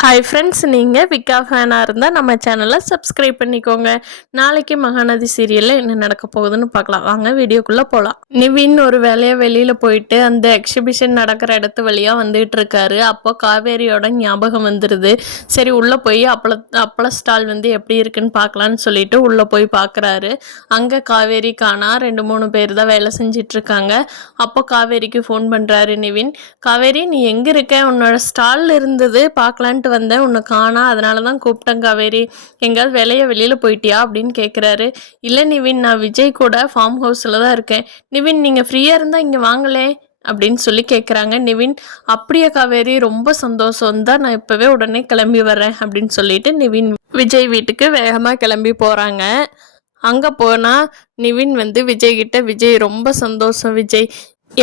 Hi friends, நீங்கள் விக்கா ஃபேனாக இருந்தால் நம்ம சேனலை சப்ஸ்கிரைப் பண்ணிக்கோங்க. நாளைக்கு மகாநதி சீரியலில் என்ன நடக்க போகுதுன்னு பார்க்கலாம். வாங்க வீடியோக்குள்ளே போகலாம். நிவின் ஒரு வேலையாக வெளியில் போயிட்டு அந்த எக்ஸிபிஷன் நடக்கிற இடத்து வழியாக வந்துகிட்டு இருக்காரு. அப்போ காவேரியோட ஞாபகம் வந்துடுது. சரி உள்ளே போய் அப்பள ஸ்டால் வந்து எப்படி இருக்குன்னு பார்க்கலான்னு சொல்லிட்டு உள்ளே போய் பார்க்குறாரு. அங்கே காவேரி காணா, 2-3 பேர் தான் வேலை செஞ்சிட்ருக்காங்க. அப்போ காவேரிக்கு ஃபோன் பண்ணுறாரு நிவின். காவேரி, நீ எங்கே இருக்க? உன்னோட ஸ்டால் இருந்தது பார்க்கலான்னு வந்தேன், உன்னை காணா, அதனால தான் கூப்பிட்டேன். காவேரி, எங்கேயாவது வெளியில் போயிட்டியா அப்படின்னு கேட்குறாரு. இல்லை நிவின், நான் விஜய் கூட ஃபார்ம் ஹவுஸில் தான் இருக்கேன். நிவின், நீங்கள் ஃப்ரீயாக இருந்தால் இங்கே வாங்களே அப்படின்னு சொல்லி கேட்குறாங்க. நிவின், அப்படியே காவேரி, ரொம்ப சந்தோஷம் தான், நான் இப்போவே உடனே கிளம்பி வரேன் அப்படின்னு சொல்லிட்டு நிவின் விஜய் வீட்டுக்கு வேகமாக கிளம்பி போகிறாங்க. அங்கே போனால் நிவின் வந்து விஜய்கிட்ட, விஜய் ரொம்ப சந்தோஷம் விஜய்,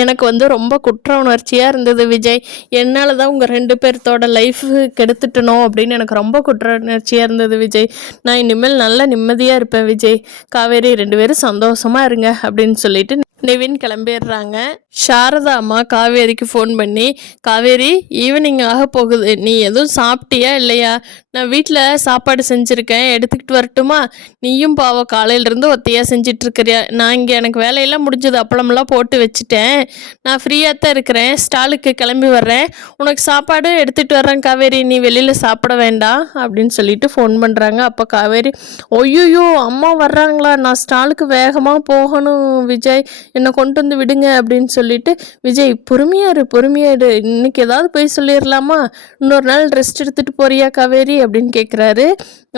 எனக்கு வந்து ரொம்ப குற்ற உணர்ச்சியாக இருந்தது விஜய், என்னால் தான் உங்கள் 2 பேர்த்தோட லைஃபு கெடுத்துட்டணும் அப்படின்னு எனக்கு ரொம்ப குற்ற உணர்ச்சியாக இருந்தது விஜய். நான் இனிமேல் நல்லா நிம்மதியாக இருப்பேன் விஜய். காவேரி, 2 பேரும் சந்தோஷமாக இருங்க அப்படின்னு சொல்லிட்டு நிவின் கிளம்பிடுறாங்க. சாரதா அம்மா காவேரிக்கு ஃபோன் பண்ணி, காவேரி, ஈவினிங் ஆக போகுது, நீ எதுவும் சாப்பிட்டியா இல்லையா? நான் வீட்டில் சாப்பாடு செஞ்சுருக்கேன், எடுத்துக்கிட்டு வரட்டுமா? நீயும் பாவம் காலையிலேருந்து ஒத்தையாக செஞ்சிட்ருக்கிறியா? நான் இங்கே எனக்கு வேலையெல்லாம் முடிஞ்சது, அப்பளமெல்லாம் போட்டு வச்சுட்டேன், நான் ஃப்ரீயாக தான் இருக்கிறேன், ஸ்டாலுக்கு கிளம்பி வர்றேன், உனக்கு சாப்பாடு எடுத்துகிட்டு வர்றேன் காவேரி, நீ வெளியில் சாப்பிட வேண்டாம் அப்படின்னு சொல்லிட்டு ஃபோன் பண்ணுறாங்க. அப்போ காவேரி, ஒய்யோ அம்மா வர்றாங்களா, நான் ஸ்டாலுக்கு வேகமாக போகணும் விஜய், என்னை கொண்டு வந்து விடுங்க அப்படின்னு சொல்லிட்டு, விஜய் பொறுமையாரு, இன்னைக்கு ஏதாவது போய் சொல்லிடலாமா? இன்னொரு நாள் ரெஸ்ட் எடுத்துகிட்டு போறியா காவேரி அப்படின்னு கேட்குறாரு.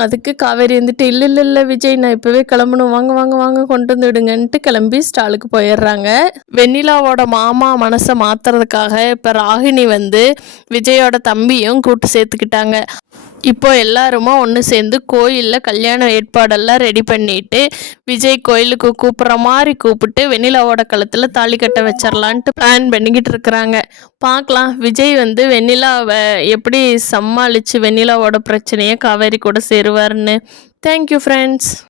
அதுக்கு காவேரி வந்துட்டு, இல்லை விஜய், நான் இப்போவே கிளம்பணும், வாங்க கொண்டு வந்து விடுங்கன்ட்டு கிளம்பி ஸ்டாலுக்கு போயிடுறாங்க. வெண்ணிலாவோட மாமா மனசை மாற்றுறதுக்காக இப்போ ராகினி வந்து விஜயோட தம்பியும் கூட்டு சேர்த்துக்கிட்டாங்க. இப்போ எல்லாருமா ஒன்று சேர்ந்து கோயிலில் கல்யாண ஏற்பாடெல்லாம் ரெடி பண்ணிட்டு விஜய் கோயிலுக்கு கூப்பிட்ற மாதிரி கூப்பிட்டு வெண்ணிலாவோட கழுத்தில் தாலி கட்ட வச்சிடலான்ட்டு பிளான் பண்ணிக்கிட்டு இருக்கிறாங்க. பார்க்கலாம் விஜய் வந்து வெண்ணிலாவை எப்படி சமாளித்து வெண்ணிலாவோட பிரச்சனையை காவேரி கூட சேருவார்னு. Thank you friends.